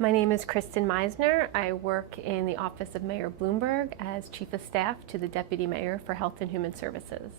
My name is Kristin Misner. I work in the office of Mayor Bloomberg as Chief of Staff to the Deputy Mayor for Health and Human Services.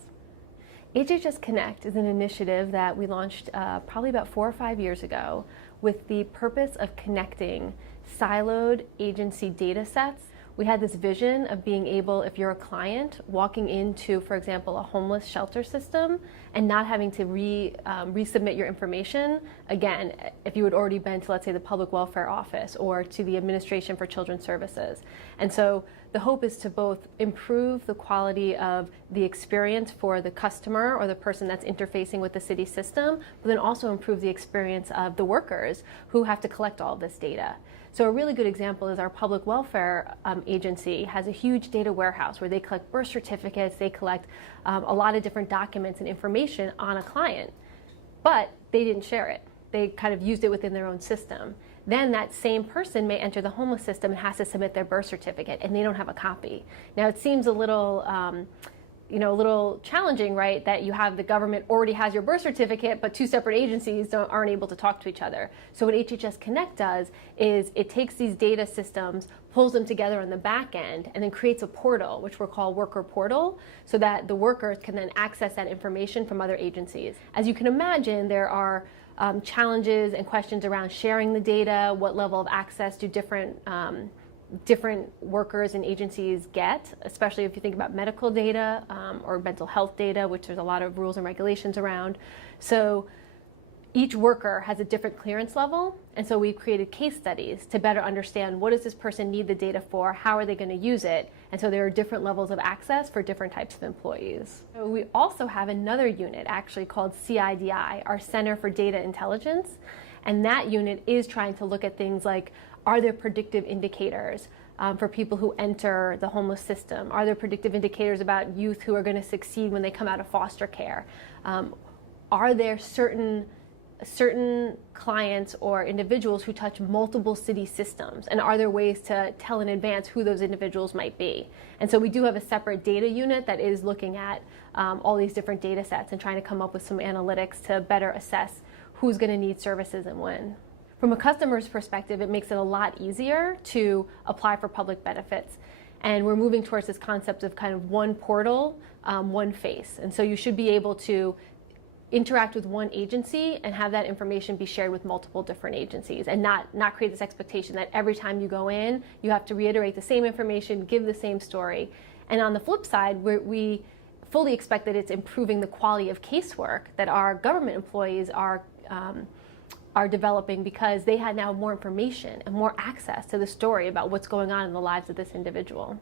HHS-Connect is an initiative that we launched probably about 4 or 5 years ago with the purpose of connecting siloed agency data sets. We had this vision of being able, if you're a client, walking into, for example, a homeless shelter system and not having to resubmit your information, again, if you had already been to, let's say, the Public Welfare Office or to the Administration for Children's Services. And so the hope is to both improve the quality of the experience for the customer or the person that's interfacing with the city system, but then also improve the experience of the workers who have to collect all of this data. So a really good example is our public welfare agency has a huge data warehouse where they collect birth certificates, they collect a lot of different documents and information on a client, but they didn't share it. They kind of used it within their own system. Then that same person may enter the homeless system and has to submit their birth certificate, and they don't have a copy. Now it seems a little a little challenging, right, that you have the government already has your birth certificate, but two separate agencies aren't able to talk to each other. So what HHS-Connect does is it takes these data systems, pulls them together on the back end, and then creates a portal, which we'll call Worker Portal, so that the workers can then access that information from other agencies. As you can imagine, there are challenges and questions around sharing the data, what level of access do different workers and agencies get, especially if you think about medical data or mental health data, which there's a lot of rules and regulations around. So each worker has a different clearance level, and so we've created case studies to better understand what does this person need the data for, how are they going to use it, and so there are different levels of access for different types of employees. So we also have another unit actually called CIDI, our Center for Data Intelligence, and that unit is trying to look at things like, are there predictive indicators for people who enter the homeless system? Are there predictive indicators about youth who are going to succeed when they come out of foster care? Are there certain clients or individuals who touch multiple city systems, and are there ways to tell in advance who those individuals might be? And so we do have a separate data unit that is looking at all these different data sets and trying to come up with some analytics to better assess who's going to need services and when. From a customer's perspective, it makes it a lot easier to apply for public benefits. And we're moving towards this concept of kind of one portal, one face. And so you should be able to interact with one agency and have that information be shared with multiple different agencies, and not create this expectation that every time you go in, you have to reiterate the same information, give the same story. And on the flip side, we fully expect that it's improving the quality of casework that our government employees are developing, because they had now more information and more access to the story about what's going on in the lives of this individual.